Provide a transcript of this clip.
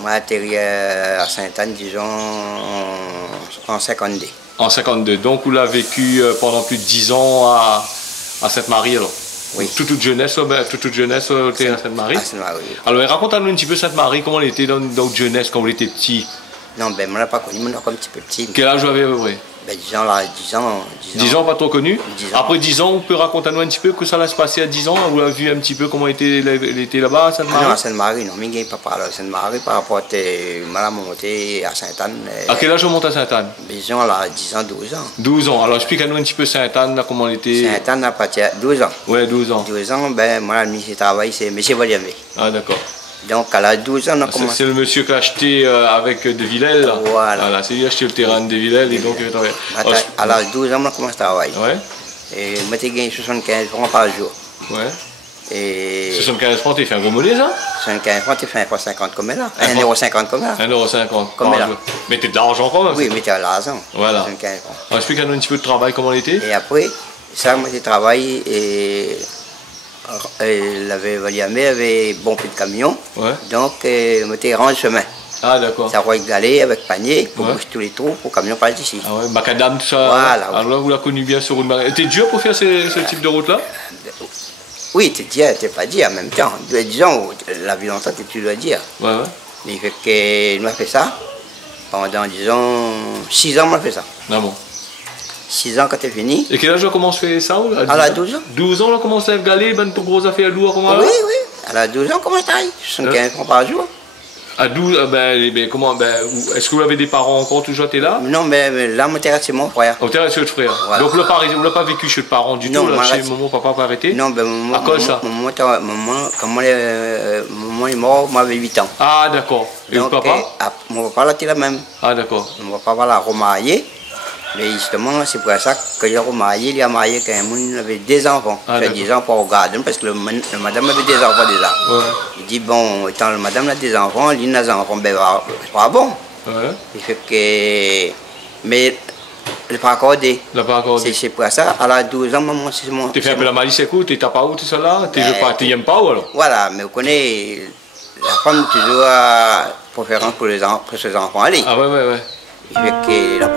Moi, atterri à Sainte-Anne, disons, en 52. En 52. Donc, vous l'avez vécu pendant plus de 10 ans à Sainte-Marie, alors? Oui. Toute jeunesse, était à Sainte-Marie. À Sainte-Marie. Alors, racontez-nous un petit peu Sainte-Marie, comment elle était dans votre jeunesse quand vous étiez petit? Non, ben, moi, je n'ai pas connu, moi, je suis un petit peu petit. Quel âge vous avez à peu près? Ben, 10 ans, là, 10 ans. 10 ans, pas trop connu? 10 ans. Après 10 ans, on peut raconter-nous un petit peu que ça allait se passer à 10 ans? Vous avez vu un petit peu comment était là-bas à Sainte-Marie? Non, à Sainte-Marie, non, mais je ne pas parler à Sainte-Marie par rapport à ma montée à Sainte-Anne. À quel âge on monte à Sainte-Anne? Disons, là, 10 ans, 12 ans. 12 ans. Alors, expliquez-nous un petit peu Sainte-Anne, là, comment elle était. Sainte-Anne, à partir de 12 ans. Ouais, 12 ans. 12 ans, ben, moi, le travail, c'est M. Valiamé. Ah, d'accord. Donc, à l'âge de 12 ans, on a commencé. C'est le monsieur qui a acheté avec De Villèle, là. Voilà. C'est lui qui a acheté le terrain de De Villèle et donc il a travaillé. À l'âge de 12 ans, on a commencé à travailler. Ouais. Et moi, j'ai gagné 75 francs par jour. Ouais. Et 75 francs, t'es fait un gros monnaie, ça? 75 francs, tu fais 1,50 comme là. 1,50 comme là. 1,50 Comme par là. jour. Mais t'es de l'argent quand même. Oui, mais tu as l'argent. Voilà. 75 francs. Alors, explique-nous un petit peu de travail, comment il était. Et après, ça, moi, j'ai travaillé et Valiamé avait bon plus de camions. Ouais. Donc, moi, j'ai rendu chemin. Ah, d'accord. Ça va galer avec panier pour Ouais. boucher tous les trous pour que le camion passe d'ici. Ah ouais, macadam, tout ça. Voilà, Alors là, vous l'avez connu bien sur une. T'es dur pour faire ce type de route-là? Oui, t'es pas dit en même temps. Disons, la vie longtemps, tu dois dire. Ouais, ouais. Mais il fait qu'il m'a fait ça pendant, disons, 6 ans, m'a fait ça. Ah bon. 6 ans quand c'est fini. Et quel âge on commence à faire ça? À l'âge de 12 ans. 12 ans, on a commencé à galer, ben pour grosses affaires lourdes, comment Oui, là? oui. À l'âge de 12 ans, comment ça aille 75 francs par jour. À 12, comment, est-ce que vous avez des parents encore toujours été là? Non, mais là, mon terrain, c'est mon frère. Au terrain chez votre frère. Voilà. Donc vous l'avez pas vécu chez le parent du Non, tout, là, moi, chez maman, papa pas arrêté? Non, ben, maman, à cause de ça? Maman, quand maman est mort, moi, j'avais 8 ans. Ah, d'accord. Et Donc, votre papa? Mon papa, là, c'était la même. Ah, d'accord. Mon papa l'a remarié. Mais justement, c'est pour ça qu'il a remarié. Il a marié quand il avait des enfants. Ah, il fait des enfants au gardien parce que le madame avait des enfants déjà. Ouais. Il dit, bon, étant le madame a des enfants, il a des enfants, ben, c'est pas bon. Ouais. Il fait que. Mais il n'est pas accordé. Il n'a pas encore dit. C'est pour ça, à l'âge de 12 ans, maman, c'est mon. Tu fais un peu la malice, écoute, tu n'as pas où tout ça là? Tu n'aimes pas où alors? Voilà, mais vous connaissez, la femme toujours a préférence pour ses enfants. Allez. Ah, ouais. Il fait que la